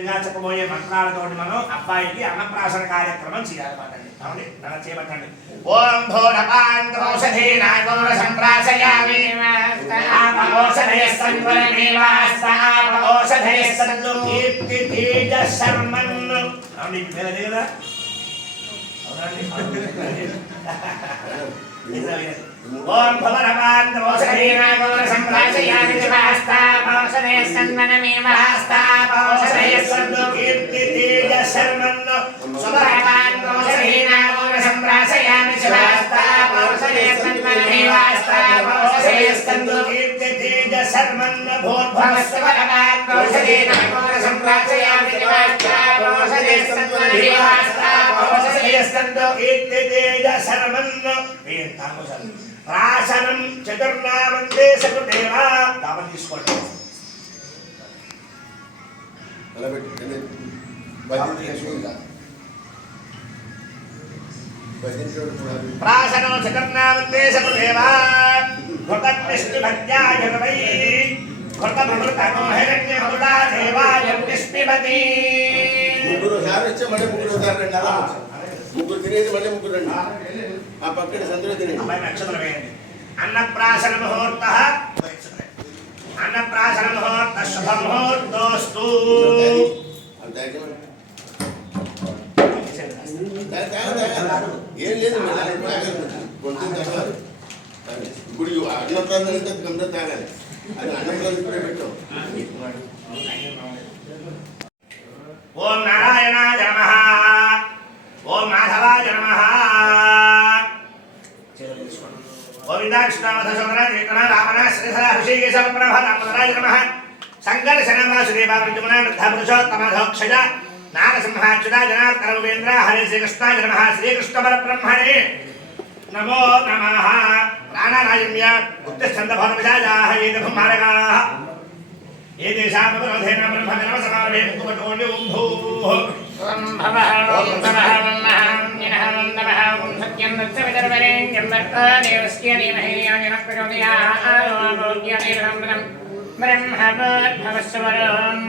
ముందుగా చెప్పబోయే మంత్రాలతో మనం అబ్బాయికి అన్నప్రాసన కార్యక్రమం చేయాలన్నమాట. అవును, నన్ను చేయబట్టండి. ఓం భోరపాంతోషధీనాయ సంప్రాసయామి ఆపౌషధయస్సంవరమేవాస్తాపౌషధయస్సందు కీర్తి తేజ శర్మన్. అవును, నీకు తెలియదు కదా? అవునండి. ఓం భవరపాంతోషధీనాయ సంప్రాసయామి ఆపౌషధయస్సంవరమేవాస్తాపౌషధయస్సందు కీర్తి తేజ శర్మన్. సంప్రాసయామి శివాస్తాపౌషధయస్సంవరమేవాస్తాపౌషధయస్సందు కీర్తి తేజ శర్మన్. భూర్భవస్వరపాంతోషధీనాయ సంప్రాసయామి కీర్తి తేజ శర్మన్. రాసనం చతుర్నామందే సకుదేవా. దాపం తీసుకోండి. ప్రాసనం చతుర్నామందే సకుదేవా. ఘృతకృష్ణిభద్యాయ వై ఘృతమృతమోహిరణ్యమృతా దేవాయ కృష్ణిమతి. ముగ్గురు సార్ వచ్చే మళ్ళీ ముగ్గురు సార్ ముగ్గురు తినేది మళ్ళీ ముగ్గురు రండి. ఆ పక్కన సందులో తినేది. నక్షత్రం వేయండి. అన్నప్రాసన ముహూర్త అన్నప్రాసన ముహూర్త శుభ ముహూర్తోస్తు. ఏం లేదు ఇప్పుడు అన్నప్రాసన గంధం తాగాలి. అది అన్నప్రాసన ఇప్పుడే పెట్టాం. ఓం నారాయణాయ నమః. ఓం మాధవాయ నమః. ఓం ఇందాకృష్ణామధసోదర త్రికణ రామణ శ్రీధర హృషికేశ ప్రభ రామధరాయ నమః. సంకర్షణ వాసుదేవ వృద్ధమున వృద్ధ పురుషోత్తమధోక్షజ నారసింహాచ్యుత జనార్దన ఉపేంద్ర హరే శ్రీకృష్ణాయ నమః. శ్రీకృష్ణ పరబ్రహ్మణే నమో నమః. ప్రాణారాయమ్య ఉత్తిష్టందభవనవిజాయాః ఏత బ్రహ్మారగాః ఏతేషామవరోధేన బ్రహ్మజనమ సమారభే ముక్తుపటోన్య ఓం భూః ఓం భవః ఓం భవః బ్రహ్మణ్యనః వందనః ఓం సత్యం దత్తవిదర్వరేణ్యం భర్తాదేవస్య ధీమహి యోజనః ప్రచోదయాత్ ఆరోగ్యమేవమృతం బ్రహ్మభూర్భువస్సువరం.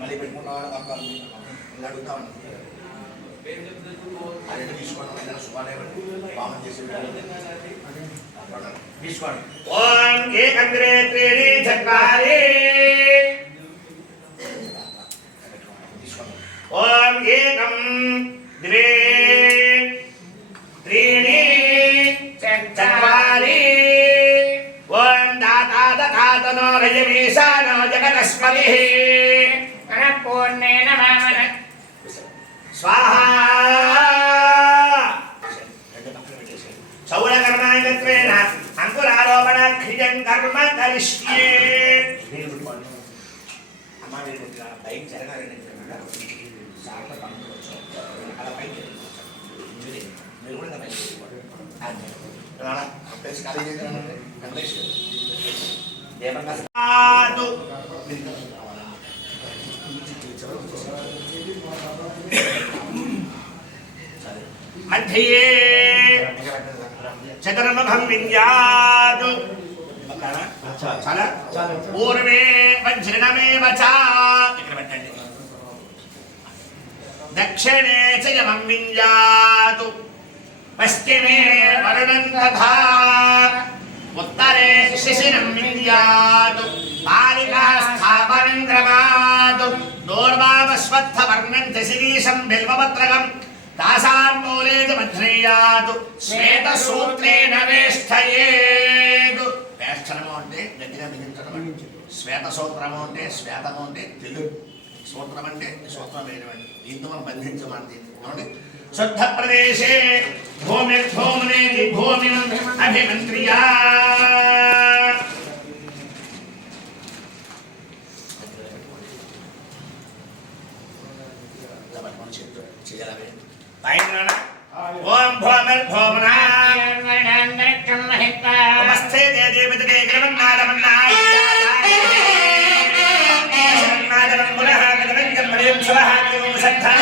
మళ్ళీ పెట్టుకుంటామని అడుగుతా ఉన్నాం. ఓం ఏకంగ్రే త్రీణి చత్వారి. ఓం ఏకం ద్వే త్రీణి చత్వారి. ఓం దాతా దతాతనో రజమీశానో జగతస్మరిః పూర్ణేన వామన స్వాహా. చౌరకర్మాంగత్వేన అంకురారోపణ క్రియం కర్మ కరిష్యే. పైకి జరగాలండి. అలా పైకి మీరు కూడా పైకి మధ్యే చతుర్ముఖం వింధ్యాత్. చాలా పూర్వే వజ్రణమేవ చ. ఇక్కడ పెట్టండి. దక్షిణే చ యమం వింధ్యాత్. పశ్చిమే వరుణం తథా. ఉత్తరే శిశిరం వింధ్యాత్. బాలికా స్థాపనం క్రమాత్. దూర్వామస్వత్థవర్ణం చ శిరీషం బిల్వపత్రకం तासां मूले च मध्नेयातु श्वेतसूत्रेण वेष्ठयेतु. వేష్టనము అంటే గట్టిగా బిగించడం. శ్వేతసూత్రము అంటే శ్వేతము అంటే తెలుగు. సూత్రం అంటే సూత్రం వేయడం. దీంతో మనం బంధించమంది. శుద్ధ ప్రదేశే భూమిర్భూమినేతి భూమిం అభిమంత్రియా. ఓం భూమిర్భూమనా ఉపస్థే దేవతే గ్రవన్నాదమన్నాయ పునః గణం ప్రేమ శుభః శ్రద్ధా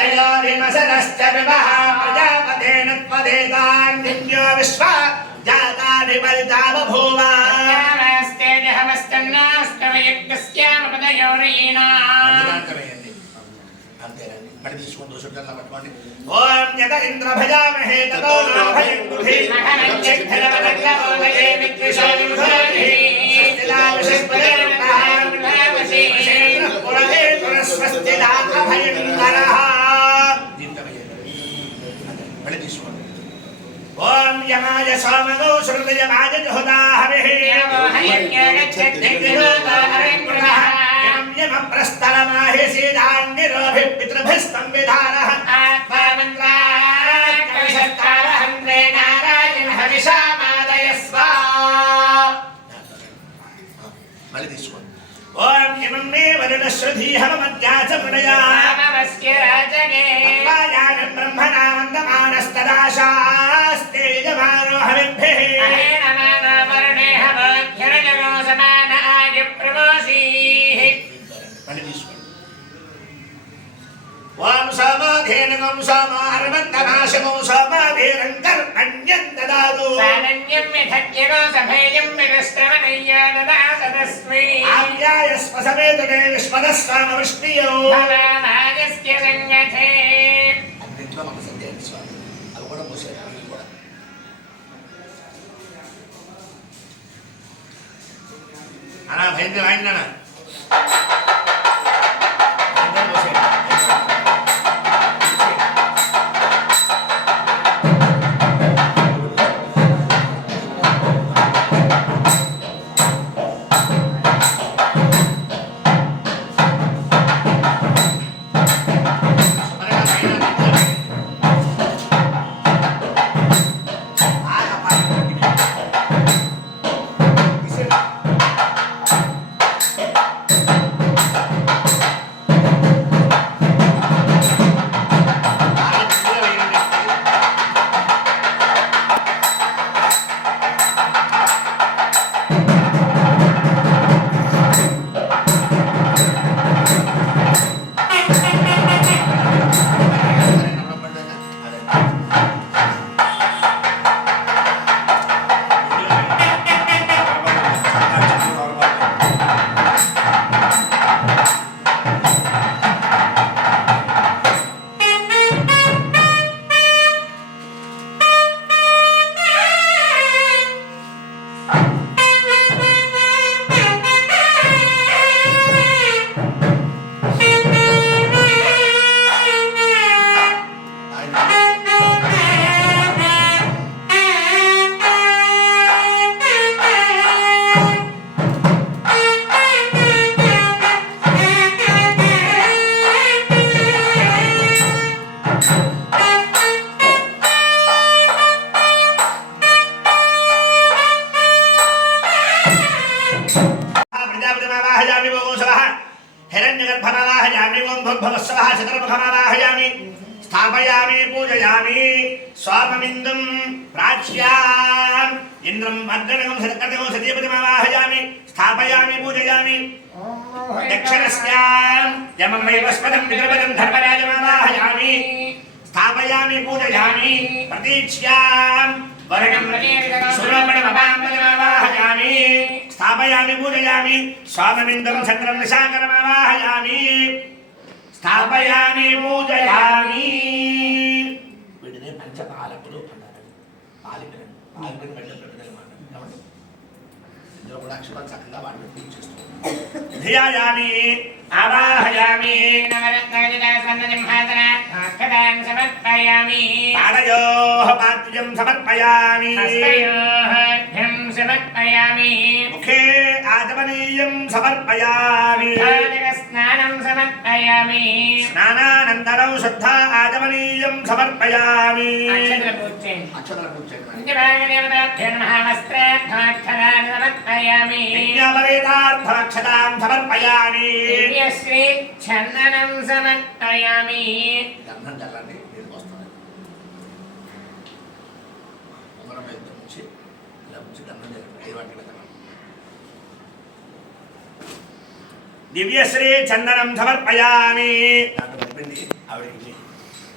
तस्योरिमसरश्च विवः प्रजापतेन त्वदेतान्यो विश्वा जातानि परिता बभूव नमस्ते जहमस्तन्नास्तवयज्ञस्यामपदयोरीणाम् मणि తీసుకొని దోషుడల్లా పట్టుకోండి ఓం యత ఇంద్ర భజామహే తతో నో భయం బుద్ధి మహనక్షత్రవదగ్లవోదయే విద్విషోవిధోధి స్థిలావిషస్పదేర్మహాంభావసి పురదే పురస్వస్తిలా అభయంకరః మణి తీసుకోండి ఓం యమాయ సోమగో శృతయమాయ జహుదాహరిః నమో హయజ్ఞగచ్చద్దిగ్విరోధహరిః प्रस्तरमाहिषीदान्निरोभिः पितृभिस्संविधानः आत्मामन्त्रात्कविषत्तारहन्त्रे नारायण हविषामादयस्व मళ్ళీ తీసుకోండి ఓం ఇమం మే వరుణశ్రుధీహవమద్యాచ ప్రణయా నమస్య రాజనే వాయాన బ్రహ్మణా వందమానస్తదాశాస్తే యజమానో హవిభ్యః అహేన మానో వరుణే హవోధ్యరజగో సమాన ఆయ ప్రమోసీః మళ్ళీ తీసుకోండి ఓం సమాధేన గం సమార్వంతనాశమో సమాధేనం కర్మణ్యం దదాతు సారణ్యం మిథజ్ఞో సభేయం మిరస్త్రవణయ్యా దదాతస్మై ఆవ్యాయస్వ సమేతనే విశ్వదస్వామవృష్ణియో భవామాయస్య సంగతే అన్నింటిలో మాకు సత్యాన్ని స్వామి అవి కూడా పోసారు అవి కూడా అనా భయంకర వాయిందనా हिरण्यगर्भमावाहयामि ओं भुग्भवस्वः शतर्मुखमावाहयामि स्थापयामि पूजयामि स्वाममिन्दुं प्राच्याम् इन्द्रं भद्रणगं शतकर्णगं सतीपतिमावाहयामि स्थापयामि पूजयामि दक्षिणस्याम् यमं वैवस्वतं पितृपदं धर्मराजमावाहयामि स्थापयामि पूजयामि प्रतीक्ष्याम् वर्णं सुब्रह्मण्यमपाम्बरमावाहयामि स्थापयामि पूजयामि स्वाममिन्दं चन्द्रं निशाकरमावाहयामि स्थापयामि पूजयामि వీటినే పంచపాలకులు అన్నారు పాలికలు పాలికలు పెట్టినమాట కాబట్టి ఇందులో కూడా అక్షరాలు చక్కగా వాటిని పూజిస్తాం ధ్యాయామి ఆవాహయామి నవరత్నజటాసన్నసింహాసనాఖ్యాం సమర్పయామి పాదయోః పాద్యం సమర్పయామి హస్తయోః అర్ఘ్యం సమర్పయామి ముఖే ఆచమనీయం సమర్పయామి స్నానం సమర్పయామి స్నానానంతరం శుద్ధ ఆచమనీయం సమర్పయామి అక్షతల పూజ సమర్పయామి యజ్ఞోపవేతార్థాక్షతాం సమర్పయామి శ్రీ చందనం సమర్పయామి గంధం చల్లండి నేను వస్తాను ఉంగరం వైద్యం నుంచి ఇలా ఉంచి గంధం చల్లండి దివ్యశ్రీ చందనం సమర్పయామి దాంట్లో చెప్పింది ఆవిడకి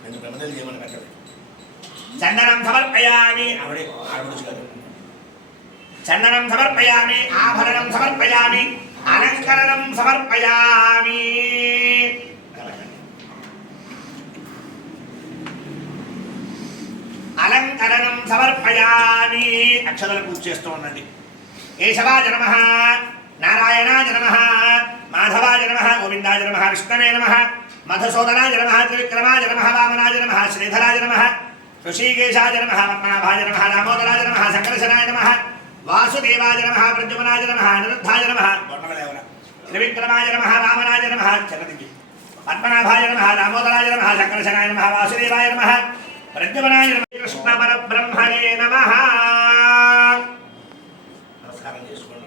రెండు ప్రమదలు చేయమని పెట్టండి. చందనం సమర్పయామి ఆవిడే ఆడపడుచు గారు. చందనం సమర్పయామి, ఆభరణం సమర్పయామి, అలంకరణం సమర్పయామి. అలంకరణం సమర్పయామి. అక్షతలు పూజ చేస్తూ ఉండండి. కేశవాయ నమః, నారాయణాయ నమః, మాధవాయ నమః, గోవిందాయ నమః, విష్ణవే నమః, మధుసూదనాయ నమః, త్రివిక్రమాయ నమః, వామనాయ నమః, శ్రీధరాయ నమః, ఋషికేశాయ నమః, పద్మనాభాయ నమః, దామోదరాయ నమః, సంకర్షణాయ నమః, వాసుదేవాయ నమః, ప్రద్యుమ్నాయ నమః, అనిరుద్ధాయ నమః, త్రివిక్రమాయ నమః, వామనాయ నమః, చరణికి పద్మనాభాయ నమః, దామోదరాయ నమః, సంకర్షణాయ నమః, వాసుదేవాయ నమః, ప్రద్యుమ్నాయ నమః, కృష్ణ పరబ్రహ్మణే నమః. నమస్కారం చేసుకోండి.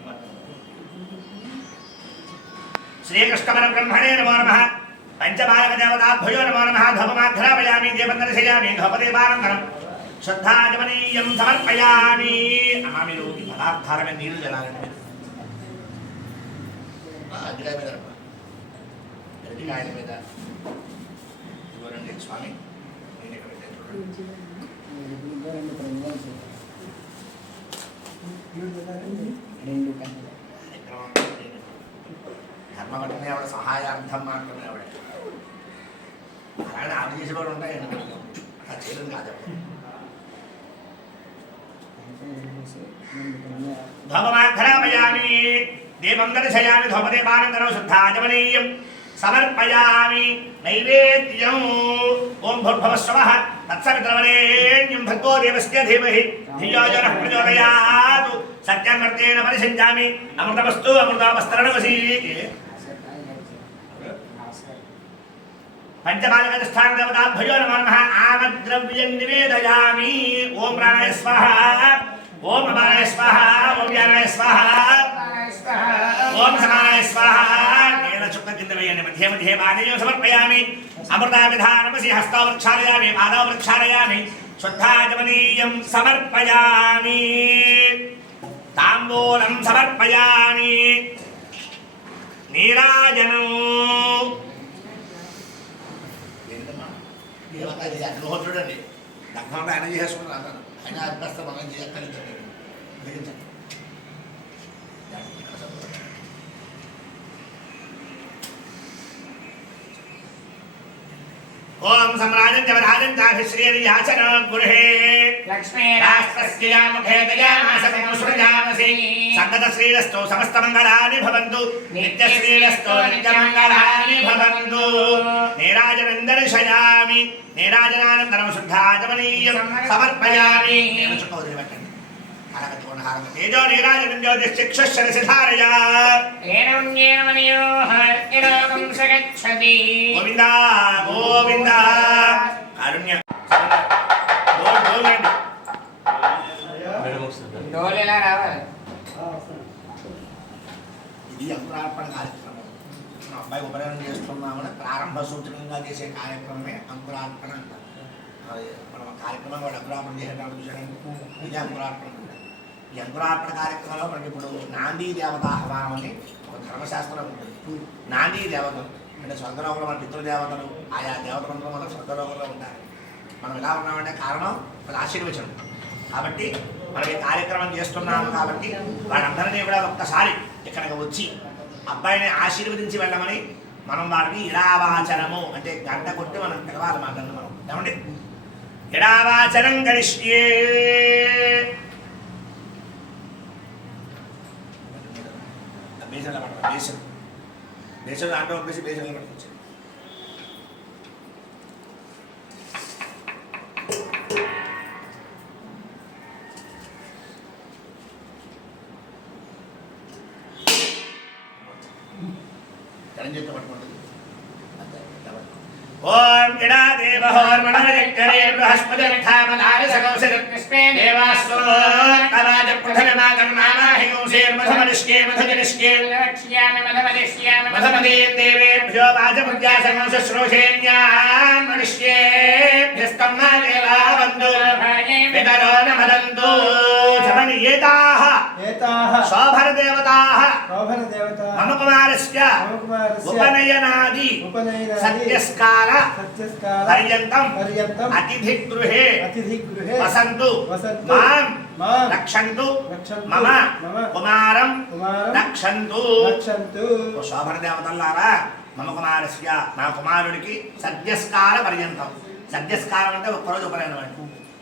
శ్రీకృష్ణ పరబ్రహ్మణే నమో నమః. పంచమాలక దేవతాభ్యో నమో నమః. ధూపమాఘ్రాపయామి, దీపం దర్శయామి, ధూపదీపానంతరం శుద్ధాజమనీయం సమర్పయామి. అమ్మా మీరు ఈ పదార్థాల మీద నీళ్లు జలాలండి. అగ్గిరాయ మీద అరటికాయల మీద ఇవ్వరండి స్వామి. నేను ఇక్కడ పెట్టాను చూడండి. ధర్మపత్ని ఆవిడ సహాయార్థం మాత్రమే ఆవిడ. అలాగే ఆవిడ చేసి కూడా ఉంటాయండి. అలా చేయలేదు కాదు. ధూపమాఘ్రాపయామి, దీపం దర్శయామి, ధూపదీపానంతరం శుద్ధాజమనీయం సమర్పయామి. నైవేద్యం ఓం భూర్భువస్సవః తత్సవితుర్వరేణ్యం భర్గో దేవస్య ధీమహి ధియో యో నః ప్రచోదయాత్. సత్యమర్తేన పరిషించామి, అమృతమస్తు అమృతమస్తరణమసి. పంచమాలకస్థాన దేవతాభ్యో నమో నమః. ఆమద్రవ్యం నివేదయామి. ఓం ప్రాణాయ స్వాహా, ఓం అపానాయ స్వాహా, ఓం వ్యానాయ స్వాహా, ఓం సమానాయ స్వాహా. నీళ్ళ చుక్క కింద వేయండి. మధ్య మధ్య పానీయం సమర్పయామి. అమృతాభిధానమసి. హస్తో వృక్షాలయామి, పాదో వృక్షాలయామి, శుద్ధాజమనీయం సమర్పయామి. తాంబూలం సమర్పయామి. నీరాజనం చూడండి. దగ్ధంలో ఆయన చేసుకున్నారు అంటారు. ఆయన అభ్యస్తం మనం చేయగలుగుతాడు. ఓం సమ్రాజం జవరాజం చాభిశ్రీర్యాచన గృహే లక్ష్మీ రాష్ట్రస్య ముఖే దయామాసకం సృజామసి. సంగత శ్రీరస్తో సమస్త మంగళాని భవంతు. నిత్య శ్రీరస్తో నిత్య మంగళాని భవంతు. నీరాజనం దర్శయామి. నీరాజనానంతరం శుద్ధాజమనీయం సమర్పయామి. తేజో నీరాజనం జ్యోతిశ్చిక్షుషరసిధారయా గోవింద గోవింద. కారుణ్య ఇది అంకురార్పణ కార్యక్రమం. మా అబ్బాయి ఉపనయనం చేస్తున్నామని ప్రారంభ సూచకంగా చేసే కార్యక్రమమే అంకురార్పణ అంటారు. మనం కార్యక్రమం వాడు అంకురార్పణ చేసేటప్పుడు చూసారండి. ఇదే అంకురార్పణ. ఈ అంకురార్పణ కార్యక్రమంలో మనకి ఇప్పుడు నాందీ దేవత ఆహ్వానం అని ఒక ధర్మశాస్త్రం ఉంటుంది. నాందీ దేవతలు అంటే స్వర్గలోకంలో మన పితృదేవతలు, ఆయా దేవతలందరూ మనం స్వర్గలోకంలో ఉంటారు. మనం ఎలా ఉన్నామంటే కారణం వాళ్ళు ఆశీర్వచనం. కాబట్టి మనం ఈ కార్యక్రమం చేస్తున్నాము కాబట్టి వాళ్ళందరినీ కూడా ఒక్కసారి ఇక్కడికి వచ్చి అబ్బాయిని ఆశీర్వదించి వెళ్ళమని మనం వారికి ఇడావాచనము అంటే గంట కొట్టి మనం పిలవాలి. మాటలు మనం ఏమండి ఇడావాచనం కరిష్యే. బేసన్లో పడతాం. బేసన్ దాంట్లో వచ్చేసి బేసన్లో పట్టుకొచ్చి ఓం ఇడా దేవహోర్మణమయక్కరే బృహస్పతిర్ధామనారసకౌశలకృష్ణే దేవాస్తో తరాజ ప్రథమనాగర్నానాహి కౌశేర్మధమనిష్కే మధజనిష్కే లక్ష్యామి మధమనిష్యామి మధమదే దేవేభ్యో వాజముద్యాసనం శుశ్రూషేణ్యాన్ మనిష్యేభ్యస్తమ్నా దేవా వందు పితరో న మదంతు సమనియేతాః శోభన దేవతాః మమ కుమారస్య ఉపనయనాది సత్యస్కాల పర్యంతం అతిథి గృహే వసంతు మాం రక్షంతు మమ కుమారం రక్షంతు. శోభన దేవతల్లారా మమ కుమారస్య నా కుమారుడికి సద్యస్కాల పర్యంతం. సద్యస్కారం అంటే ఒక్కరోజు ఉపనయనం అంటే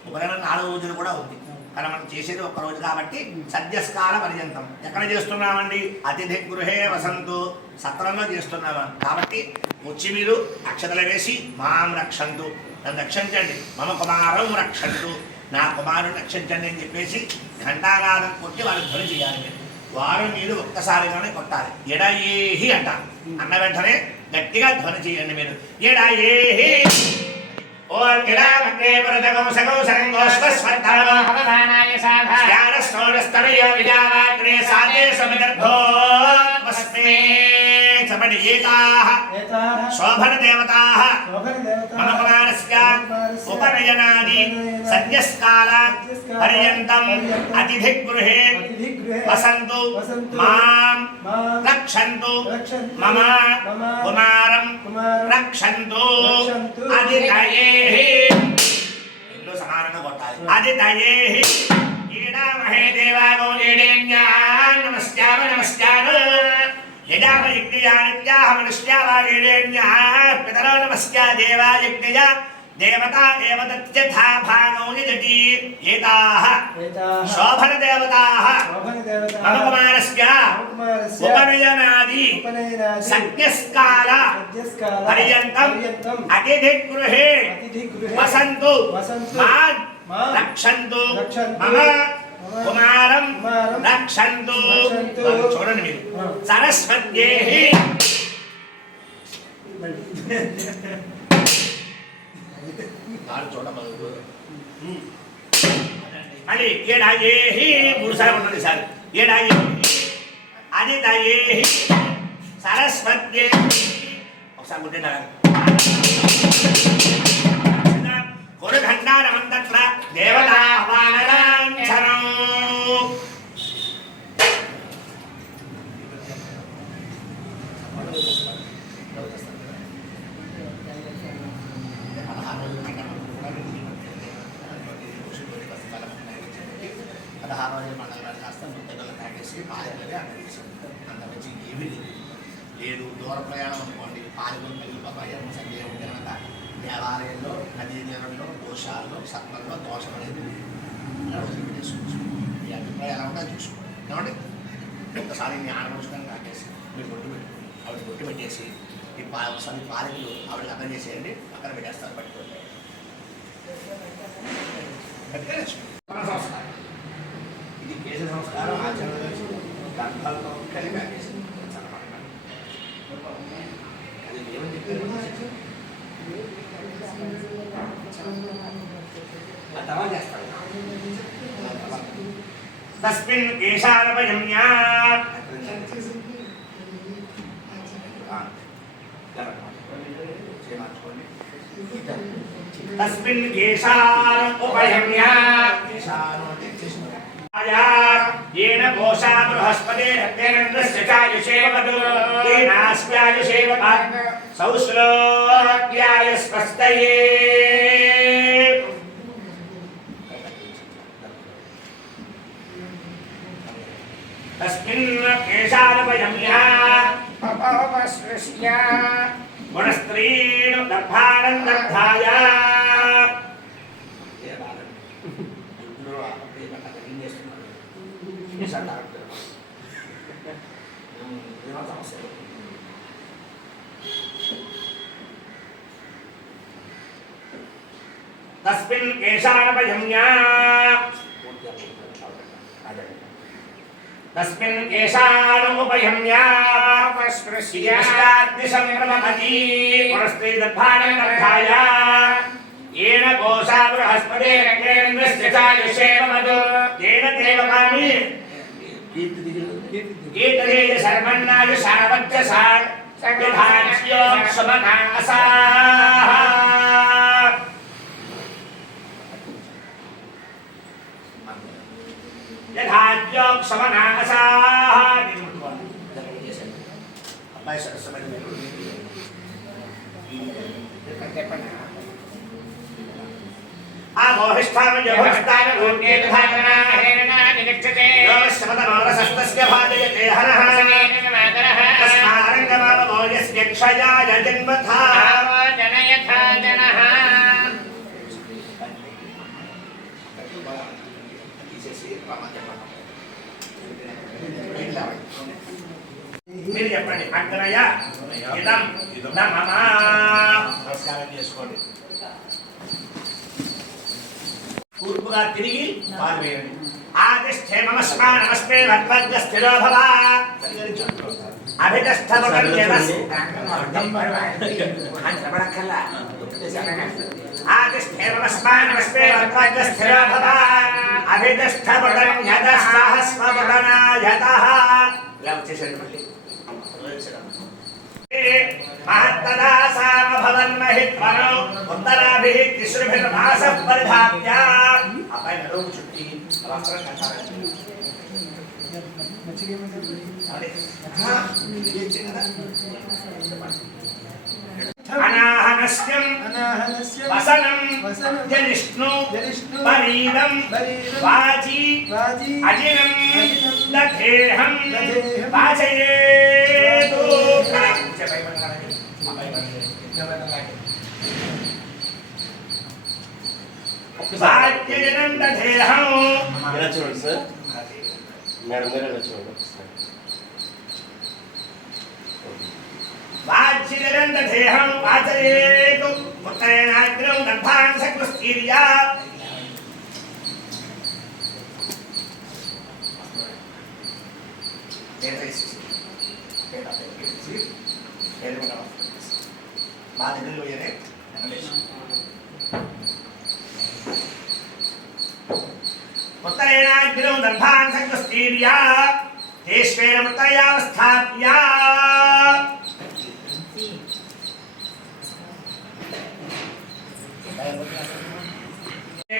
ఉపనయనం 4 రోజులు కూడా ఉంది కానీ మనం చేసేది ఒక్కరోజు కాబట్టి సద్యస్కాల పర్యంతం. ఎక్కడ చేస్తున్నామండి? అతిథి గృహే వసంతు సత్రంలో చేస్తున్నామా కాబట్టి వచ్చి మీరు అక్షతలు వేసి మాం రక్షంతు నన్ను రక్షించండి, మమ కుమారం రక్షంతు నా కుమారుని రక్షించండి అని చెప్పేసి ఘంటానాదం కొట్టి వాళ్ళు ధ్వని చేయాలి. మీరు వారు మీరు ఒక్కసారిగానే కొట్టాలి. ఎడయేహి అంటారు అన్న వెంటనే గట్టిగా ధ్వని చేయండి. మీరు ఎడయేహి ఓం గిడామగ్నే వరదగం సగం సంగోష్వస్వర్థావో హవమానాయ సాధా జ్ఞానస్తోరస్తనయో విజావాగ్నే సాదే సమగర్భో వస్మే సపడి ఏతాః శోభన దేవతాః మమ కుమారస్య ఉపనయనాది సద్యస్కాల పర్యంతం అతిథి గృహే వసంతు మాం రక్షంతు మమ కుమారం రక్షంతు. అదితయేహి ఇల్లు సమానంగా కొట్టాలి. అదితయేహి ఈడామహే దేవాగో ఏడేన్యాన్ నమస్కార నమస్కార యజామ యజ్ఞయానిత్యాహ మనుష్యావాగేడేన్యః పితరో నమస్కార దేవాయజ్ఞయ దేవతా ఏవ తత్యథా భాగో యజతి. ఏతాః శోభన దేవతాః మమ కుమారస్య ఉపనయనాది సత్యస్కాల పర్యంతం అతిథి గృహే వసంతు మాం రక్షంతు మమ కుమారం రక్షంతు. చూడండి మీరు సరస్వత్యేహి మళ్ళీ ఏడాయేహి 3 సార్లు ఉన్నది సార్. ఏడాయేహి అదితయేహి సరస్వత్యేహి ఒకసారి గుర్తిండాలి. కొడుఘంటారమంతత్ర దేవతాహ్వానలాంఛనం. లేదు దూర ప్రయాణం అనుకోండి, పాల్గొని వెళ్ళిపోతాయేమో సందేహం ఉంది కనుక దేవాలయంలో నదీ తీరంలో దోషాల్లో సత్వంలో దోషం అనేది వదిలిపెట్టేసుకోవచ్చు. మీ అభిప్రాయం ఎలా ఉంటే చూసుకోండి. ఏమండి ఒక్కసారి మీ ఆడపడుచుకొని కాకేసి మీరు బొట్టు పెట్టుకోండి. ఆవిడ బొట్టు పెట్టేసి ఒకసారి పాలకులు ఆవిడకి అర్థం చేసేయండి, అక్కడ పెట్టేస్తారు. పట్టుకోండి సంస్కారం ఇది కేశ సంస్కారం ఆచరణ గర్భాలతో కలిపి ఆకేసి అది ఏమని చెప్పారు? తస్మిన్ కేశారపయమ్యా తస్మిన్ కేశారపయమ్యా येन कोशा बृहस्पति रत्नेन्द्रस्य चायुषेववतु तेनास्यायुषेव सौश्लोक्याय स्पस्तये तस्मिन् केशारपयम्या पपवस्रस्य गुणस्त्रीन् दर्भानं दर्भाय तस्मिन् केशारपयम्या तस्मिन् केशानुपयम्या पस्पृश्याग्निसंभ्रमपति पुरस्ते दर्भानं दर्भाय येन कोशा बृहस्पति रत्नेन्द्रस्य चायुषेववतु तेन देवकामि कीर्तनेय शर्मन्नाय शावच्चसात् सङ्गधाज्योक्षमनासाः यथाज्योक्ष సమనాసాః అబ్బాయి సరస్వతి ఆమోహిష్టామ యోహిష్టామ లోకేన ధారణ హేరణ నిక్షతే యోశ్వతనోరసస్తస్య భాజయతే హరః తస్మారంగమావో యస్య క్షయాయ జన్మథా జనయథా జనః మీరు చెప్పండి అగ్నయ ఇదం నమః నమస్కారం చేసుకోండి పూర్వగా తిరిగి పాల్వేయండి ఆదిష్ఠే నమస్మా నమస్తే భద్వద్గ స్థిరో భవ అభిదష్టమకర్యవస్ ఆదిష్ఠే నమస్మా నమస్తే భద్వద్గ స్థిరో భవ అభిదష్టమకర్యదస్సహస్వమకనాయతః ఇలా వచ్చేసండి మళ్ళీ మహత్తదా సామభవన్మహిత్వనో ఉత్తరాభిః తిస్రుభిర్మాసః పరిధాప్య అపై నడుము చుట్టి వస్త్రం కట్టాలండి అనాహనస్యం వసనం జలిష్ణు పరీదం వాజీ అజినం దఖేహం వాచయేతు వాచయేనం దఖేహం ఇలా చూడండి సార్ మేడం గారు ఇలా చూడండి వాచ్యరం దధేహం వాచయేతు ఉత్తరేణాగ్రౌ గర్భాన్ సకృస్థీర్యా ఉత్తరేణాగ్రౌ గర్భాన్ సకృస్థీర్యా తేష్వేన ఉత్తరయావస్థాప్య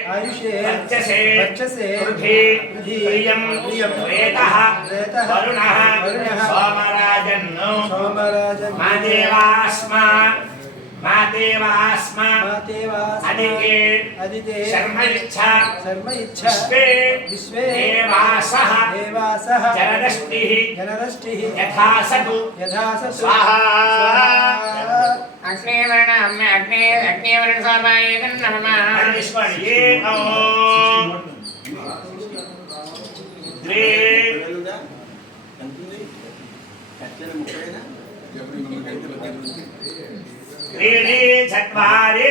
आयुषे वक्षसे पृथ्वी प्रियं प्रेतः वरुणः सोमराजन्नो मादेवास्मा अदिते शर्म इच्छा विश्वे देवासः जनरष्टिः यथा सतु स्वाहा अग्निवर्ण स्वामाय नमः त्रीणि चत्वारि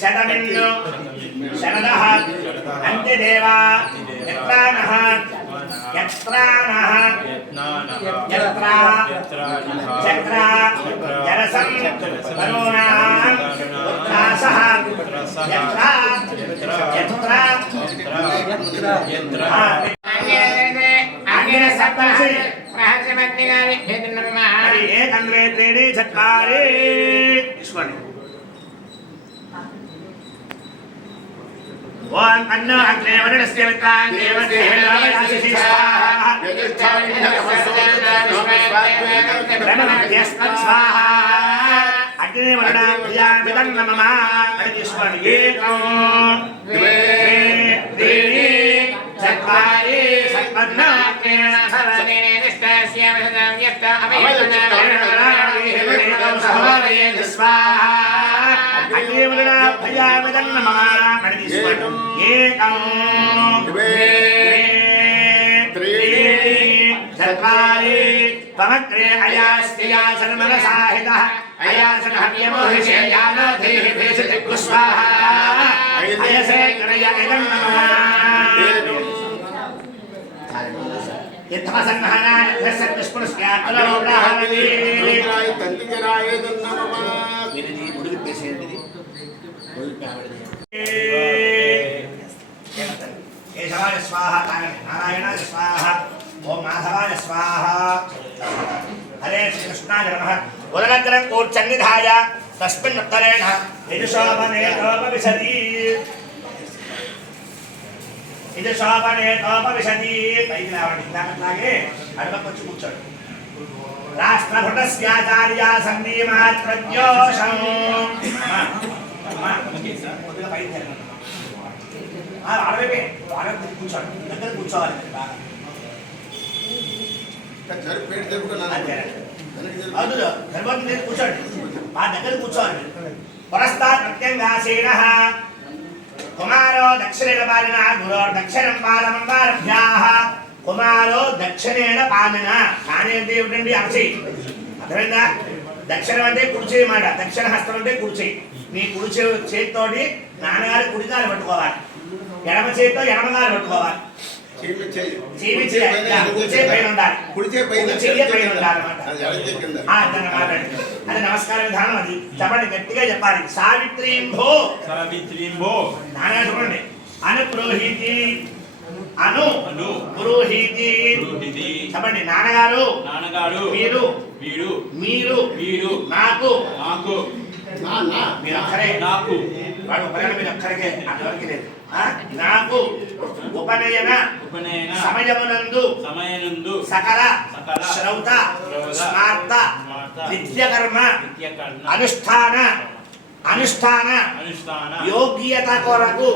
शतमिन्नु शरदः अन्त्यदेवा यत्रानः चक्रा जरसं वरुणां उत्रासः यत्रा ఏకంద్రే త్రీణి చత్వారి తీసుకోండి ఓం అన్న అగ్నే వరుణస్య మిత్రాన్ దేవదేహేనామయాసి స్వాహా స్వాహా అగ్నే వరుణాభ్యామిదం నమః అని తీసుకోండి ఏకం ద్వే త్రీణి చత్వారి సత్పన్న అగ్నేన భవనే నిష్టస్య వదనం యక్త అమేతనా స్వాహా అగ్నే వరుణాభ్యామిదం నమః అని తీసుకోండి ఏకం ద్వే త్రీణి చత్వారి పవత్రే అయాస్తియాసనమనసాహితః అయాసనహవ్యమోహిషేయానోధైః భేషతి కుస్వాహా అయసే కరయ ఇదం నమః యత్మసన్నహనాయ యస్సత్పుష్పస్యాత్లో బ్రాహ్మణీ తంతికరాయ నమః విరిది ఉడికి పేసేది కేశవాయ స్వాహ నారాయణాయ స్వాహ ఓం మాధవాయ స్వాహ హరే శ్రీకృష్ణాయ నమః ఉదగగ్రం కూర్చన్నిధాయ తస్మిన్ ఉత్తరేణ యజుషోమనేతోపవిశతి ఇది శోభనేతోపవిశతి పైకి రావండి ఇందాకట్లాగే అడగకొచ్చి కూర్చోండి రాష్ట్రభృతస్యాచార్య సంధీమాత్రజ్యోషం కొద్దిగా పైకి అడవే కూర్చోండి దగ్గర కూర్చోవాలి కూర్చోండి మా దగ్గర కూర్చోవాలి పురస్తాత్ ప్రత్యంగాసీన కుమారో దక్షిణేన పాలిన గురోర్ దక్షిణం పాలమంబారభ్యాః కుమారో దక్షిణేన పాలిన కానీ అంటే ఏమిటండి అరచి అర్థమైందా దక్షిణం అంటే కుడి చేయి మాట దక్షిణ హస్తం అంటే కుడి చేయి నీ కుడి చేతితోటి నాన్నగారి కుడికాలు పట్టుకోవాలి ఎడమ చేతితో ఎడమగాలు పట్టుకోవాలి అది నమస్కార విధానం అది చెప్పండి గట్టిగా చెప్పాలి సావిత్రీంభో నాన్న చూడండి అనుపురోహితి అను పురోహితి చెప్పండి నాన్నగారు మీరు మీరు నాకు మీరు అక్కడే నాకు వాడు ఉపనయనం మీరు అక్కడికే అంతవరకు లేదు నాకు ఉపనయన సమయమునందు సకల శ్రౌత స్మార్త నిత్యకర్మ అనుష్ఠాన యోగ్యత కొరకు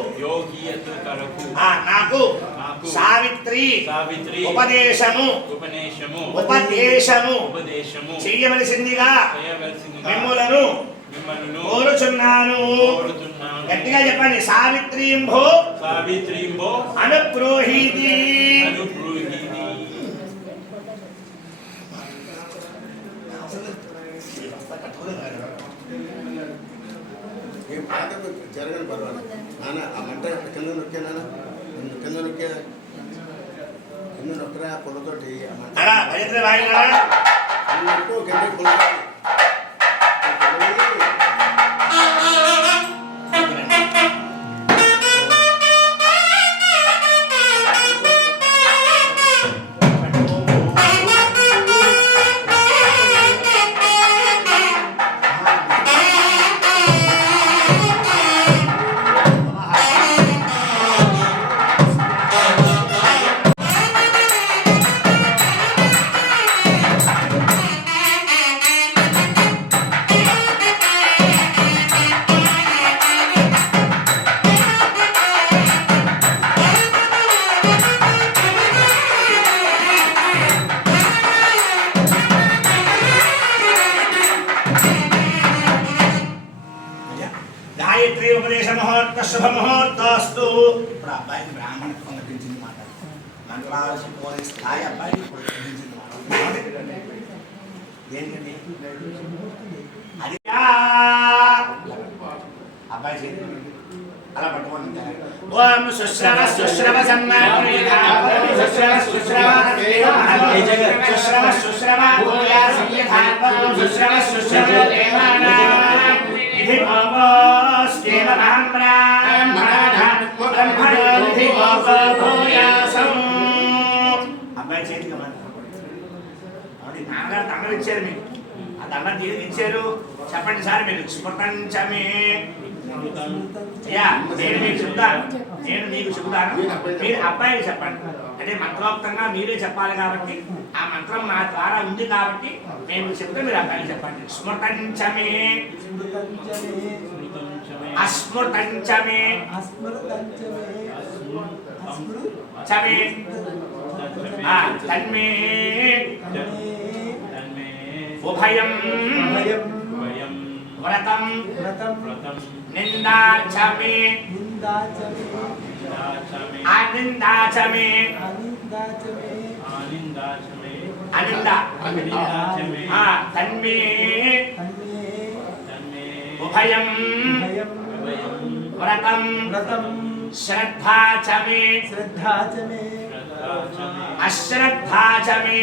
నాకు సావిత్రి ఉపదేశము చేయవలసిందిగా మిమ్ములను కోరుచున్నాను గట్టిగా చెప్పండి సావిత్రీంభో అనుప్రోహితి జరగని పర్వాలేదు నాన్న ఆ మంట కింద నొక్కే నాన్న కింద నొక్కరా పొలతోటి గాయత్రి ఉపదేశ ముహూర్త శుభ ముహూర్తస్తు ఇప్పుడు అబ్బాయికి బ్రాహ్మణత్వం లభించింది మాట మంత్రాలసి పోలే స్థాయి అబ్బాయికి లభించింది ఏంటండి అది అబ్బాయి చేతి అలా పట్టుకోండి ఓం సుశ్రవ అబ్బాయి చేతికి నాన్నగారు దండం ఇచ్చారు మీకు ఆ దండం తిరిగి ఇచ్చారు చెప్పండి సార్ మీరు స్మృతంచమే నేను మీకు చెప్తాను మీరు అబ్బాయికి చెప్పండి అంటే మంత్రోక్తంగా మీరే చెప్పాలి కాబట్టి ఆ మంత్రం నా ద్వారా ఉంది కాబట్టి నేను చెప్తే మీరు అబ్బాయికి చెప్పండి స్మృతంచమే అస్మృతంచమే చమే తన్మే ఉభయం వ్రతం నిందాచమే ఆనిందాచమే తన్మే ఉభయం వ్రతం శ్రద్ధాచమే అశ్రద్ధాచమే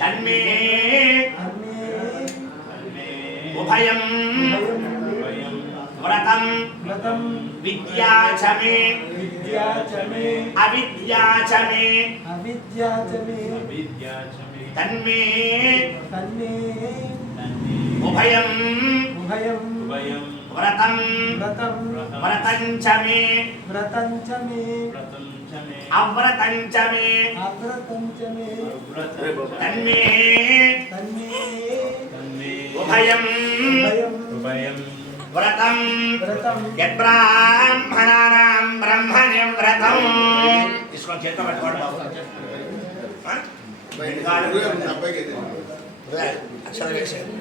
తన్మే ఉభయం వ్రతం విద్యాచమే అవిద్యాచమే తన్మే ఉభయం వ్రతం వ్రతంచమే అవ్రతంచమే తన్మే ఉభయం వ్రతం యద్బ్రాహ్మణానాం బ్రహ్మణ్యం వ్రతం తీసుకొని చేత పట్టుకోండి బాబు. అబ్బాయికి అక్షరం వేసేయండి.